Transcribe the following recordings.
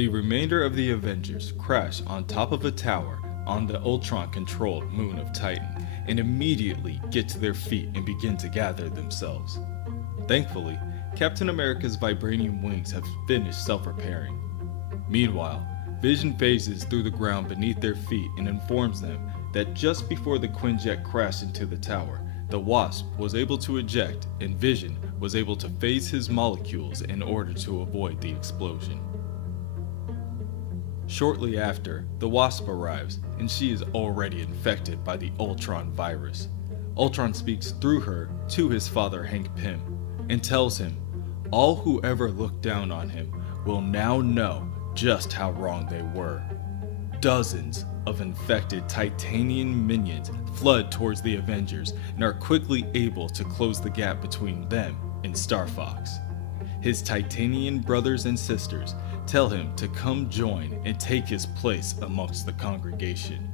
The remainder of the Avengers crash on top of a tower on the Ultron-controlled moon of Titan and immediately get to their feet and begin to gather themselves. Thankfully, Captain America's vibranium wings have finished self-repairing. Meanwhile, Vision phases through the ground beneath their feet and informs them that just before the Quinjet crashed into the tower, the Wasp was able to eject and Vision was able to phase his molecules in order to avoid the explosion. Shortly after, the Wasp arrives and she is already infected by the Ultron virus. Ultron speaks through her to his father Hank Pym and tells him all who ever looked down on him will now know just how wrong they were. Dozens of infected Titanian minions flood towards the Avengers and are quickly able to close the gap between them and Star Fox. His Titanian brothers and sisters tell him to come join and take his place amongst the congregation.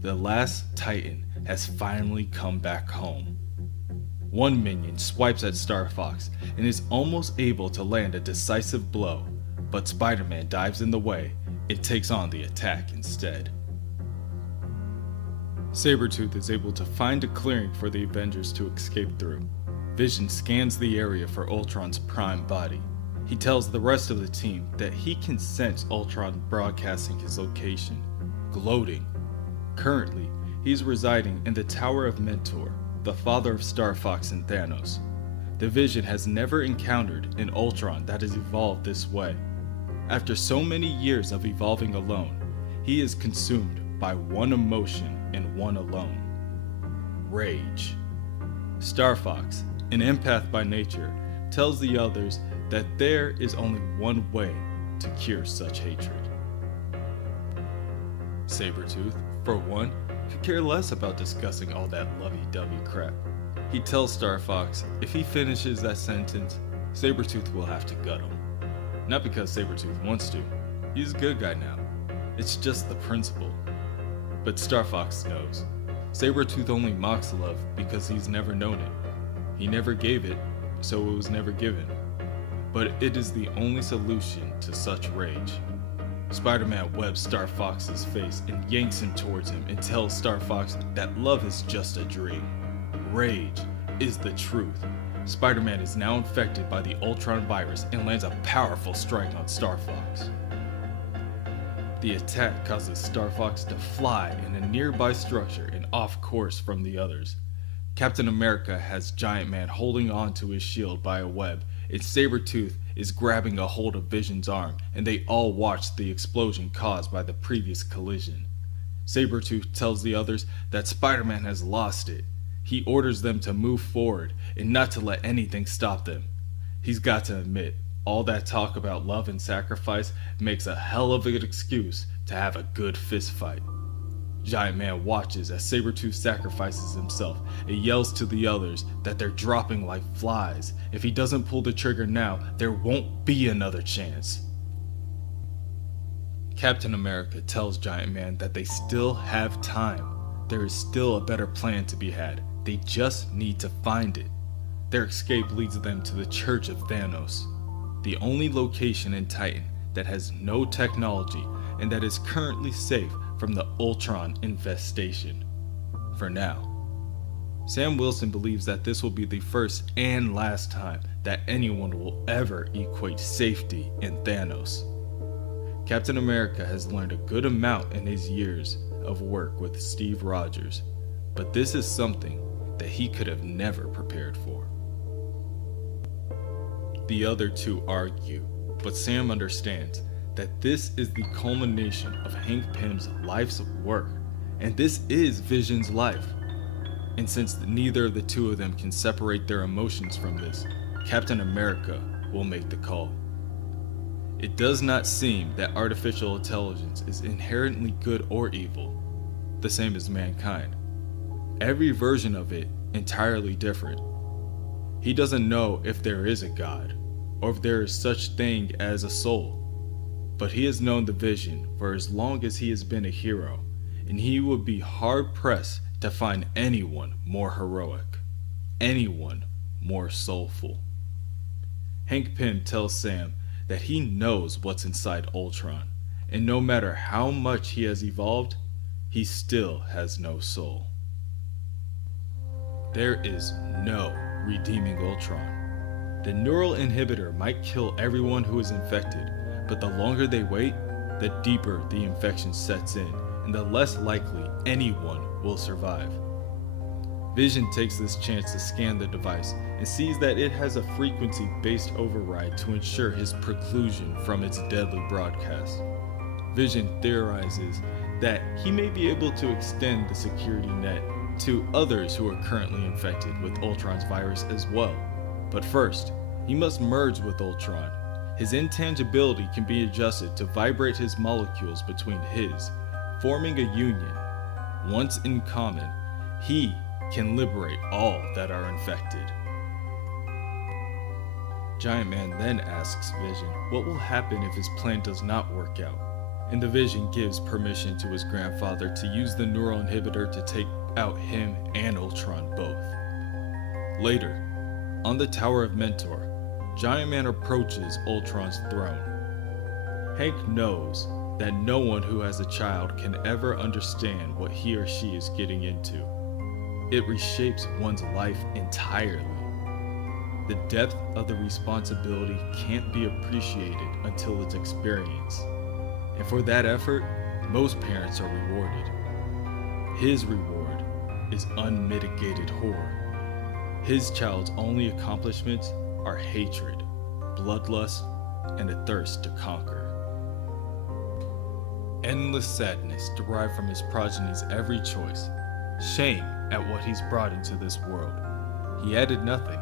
The last Titan has finally come back home. One minion swipes at Star Fox and is almost able to land a decisive blow, but Spider-Man dives in the way and takes on the attack instead. Sabretooth is able to find a clearing for the Avengers to escape through. Vision scans the area for Ultron's prime body. He tells the rest of the team that he can sense Ultron broadcasting his location, gloating. Currently, he's residing in the Tower of Mentor, the father of Star Fox and Thanos. The Vision has never encountered an Ultron that has evolved this way. After so many years of evolving alone, he is consumed by one emotion and one alone: rage. Star Fox, an empath by nature, tells the others that there is only one way to cure such hatred. Sabretooth, for one, could care less about discussing all that lovey-dovey crap. He tells Star Fox if he finishes that sentence, Sabretooth will have to gut him. Not because Sabretooth wants to, he's a good guy now. It's just the principle. But Star Fox knows. Sabretooth only mocks love because he's never known it. He never gave it, so it was never given. But it is the only solution to such rage. Spider-Man webs Star Fox's face and yanks him towards him and tells Star Fox that love is just a dream. Rage is the truth. Spider-Man is now infected by the Ultron virus and lands a powerful strike on Star Fox. The attack causes Star Fox to fly in a nearby structure and off course from the others. Captain America has Giant Man holding on to his shield by a web, and Sabretooth is grabbing a hold of Vision's arm, and they all watch the explosion caused by the previous collision. Sabretooth tells the others that Spider-Man has lost it. He orders them to move forward and not to let anything stop them. He's got to admit, all that talk about love and sacrifice makes a hell of an excuse to have a good fist fight. Giant Man watches as Sabretooth sacrifices himself and yells to the others that they're dropping like flies. If he doesn't pull the trigger now, there won't be another chance. Captain America tells Giant Man that they still have time. There is still a better plan to be had. They just need to find it. Their escape leads them to the Church of Thanos, the only location in Titan that has no technology and that is currently safe from the Ultron infestation. For now. Sam Wilson believes that this will be the first and last time that anyone will ever equate safety in Thanos. Captain America has learned a good amount in his years of work with Steve Rogers, but this is something that he could have never prepared for. The other two argue, but Sam understands that this is the culmination of Hank Pym's life's work, and this is Vision's life. And since neither of the two of them can separate their emotions from this, Captain America will make the call. It does not seem that artificial intelligence is inherently good or evil, the same as mankind. Every version of it entirely different. He doesn't know if there is a God, or if there is such thing as a soul, but he has known the Vision for as long as he has been a hero, and he would be hard-pressed to find anyone more heroic, anyone more soulful. Hank Pym tells Sam that he knows what's inside Ultron, and no matter how much he has evolved, he still has no soul. There is no redeeming Ultron. The neural inhibitor might kill everyone who is infected, but the longer they wait, the deeper the infection sets in, and the less likely anyone will survive. Vision takes this chance to scan the device and sees that it has a frequency-based override to ensure his preclusion from its deadly broadcast. Vision theorizes that he may be able to extend the security net to others who are currently infected with Ultron's virus as well. But first, he must merge with Ultron. His intangibility can be adjusted to vibrate his molecules between his, forming a union. Once in common, he can liberate all that are infected. Giant Man then asks Vision what will happen if his plan does not work out, and the Vision gives permission to his grandfather to use the neural inhibitor to take out him and Ultron both. Later, on the Tower of Mentor, Giant Man approaches Ultron's throne. Hank knows that no one who has a child can ever understand what he or she is getting into. It reshapes one's life entirely. The depth of the responsibility can't be appreciated until it's experienced. And for that effort, most parents are rewarded. His reward is unmitigated horror. His child's only accomplishments are hatred, bloodlust, and a thirst to conquer. Endless sadness derived from his progeny's every choice, shame at what he's brought into this world. He added nothing.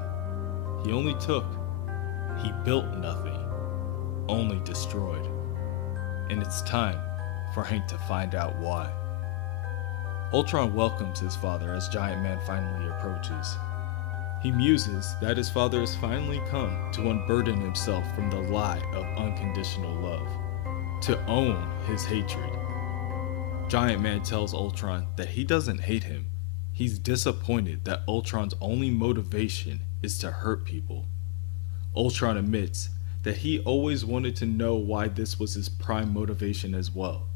He only took. He built nothing, only destroyed. And it's time for Hank to find out why. Ultron welcomes his father as Giant Man finally approaches. He muses that his father has finally come to unburden himself from the lie of unconditional love, to own his hatred. Giant Man tells Ultron that he doesn't hate him. He's disappointed that Ultron's only motivation is to hurt people. Ultron admits that he always wanted to know why this was his prime motivation as well.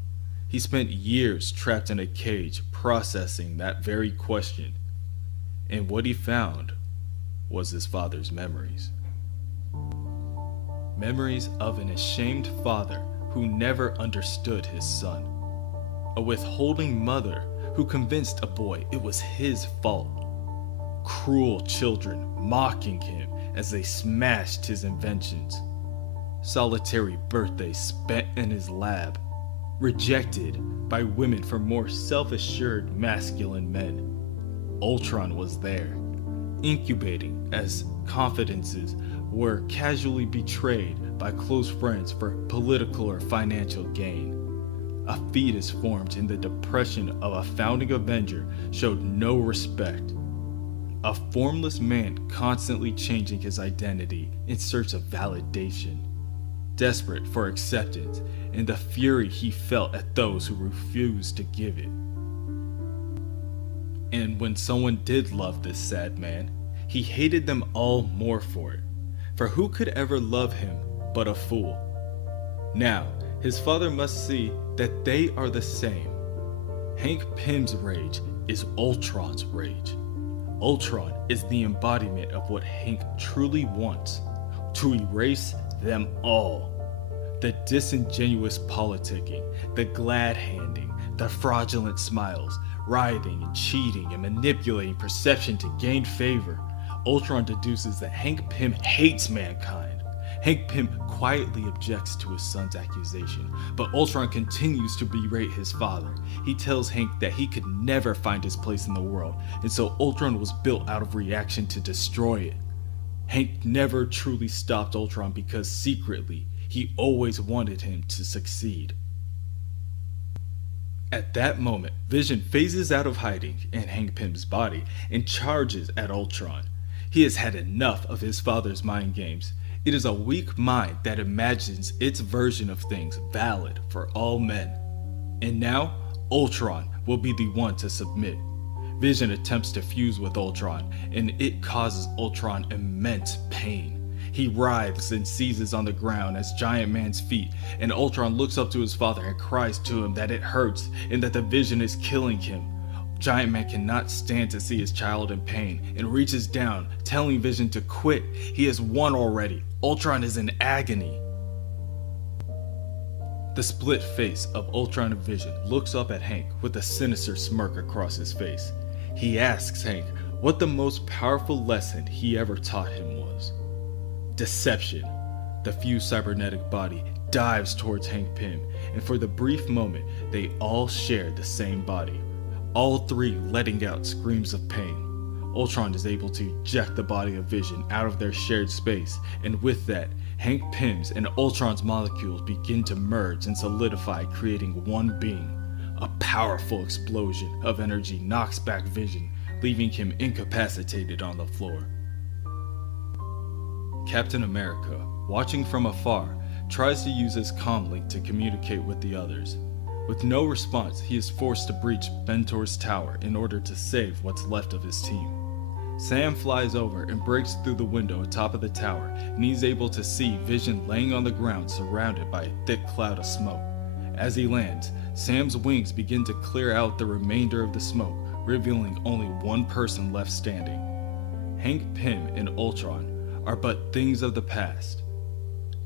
He spent years trapped in a cage processing that very question, and what he found was his father's memories. Memories of an ashamed father who never understood his son. A withholding mother who convinced a boy it was his fault. Cruel children mocking him as they smashed his inventions. Solitary birthdays spent in his lab. Rejected by women for more self-assured masculine men. Ultron was there, incubating as confidences were casually betrayed by close friends for political or financial gain. A fetus formed in the depression of a founding Avenger showed no respect. A formless man constantly changing his identity in search of validation. Desperate for acceptance and the fury he felt at those who refused to give it. And when someone did love this sad man, he hated them all more for it. For who could ever love him but a fool? Now, his father must see that they are the same. Hank Pym's rage is Ultron's rage. Ultron is the embodiment of what Hank truly wants, to erase them all. The disingenuous politicking, the glad-handing, the fraudulent smiles, rioting and cheating and manipulating perception to gain favor. Ultron deduces that Hank Pym hates mankind. Hank Pym quietly objects to his son's accusation, but Ultron continues to berate his father. He tells Hank that he could never find his place in the world, and so Ultron was built out of reaction to destroy it. Hank never truly stopped Ultron because secretly, he always wanted him to succeed. At that moment, Vision phases out of hiding in Hank Pym's body and charges at Ultron. He has had enough of his father's mind games. It is a weak mind that imagines its version of things valid for all men. And now, Ultron will be the one to submit. Vision attempts to fuse with Ultron, and it causes Ultron immense pain. He writhes and seizes on the ground as Giant Man's feet, and Ultron looks up to his father and cries to him that it hurts and that the vision is killing him. Giant Man cannot stand to see his child in pain and reaches down, telling Vision to quit. He has won already. Ultron is in agony. The split face of Ultron and Vision looks up at Hank with a sinister smirk across his face. He asks Hank what the most powerful lesson he ever taught him was. Deception. The fused cybernetic body dives towards Hank Pym, and for the brief moment, they all share the same body, all three letting out screams of pain. Ultron is able to eject the body of Vision out of their shared space, and with that, Hank Pym's and Ultron's molecules begin to merge and solidify, creating one being. A powerful explosion of energy knocks back Vision, leaving him incapacitated on the floor. Captain America, watching from afar, tries to use his comlink to communicate with the others. With no response, he is forced to breach Ventor's tower in order to save what's left of his team. Sam flies over and breaks through the window atop of the tower, and he's able to see Vision laying on the ground surrounded by a thick cloud of smoke. As he lands, Sam's wings begin to clear out the remainder of the smoke, revealing only one person left standing. Hank Pym and Ultron are but things of the past.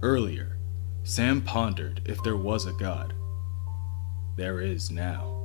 Earlier, Sam pondered if there was a god. There is now.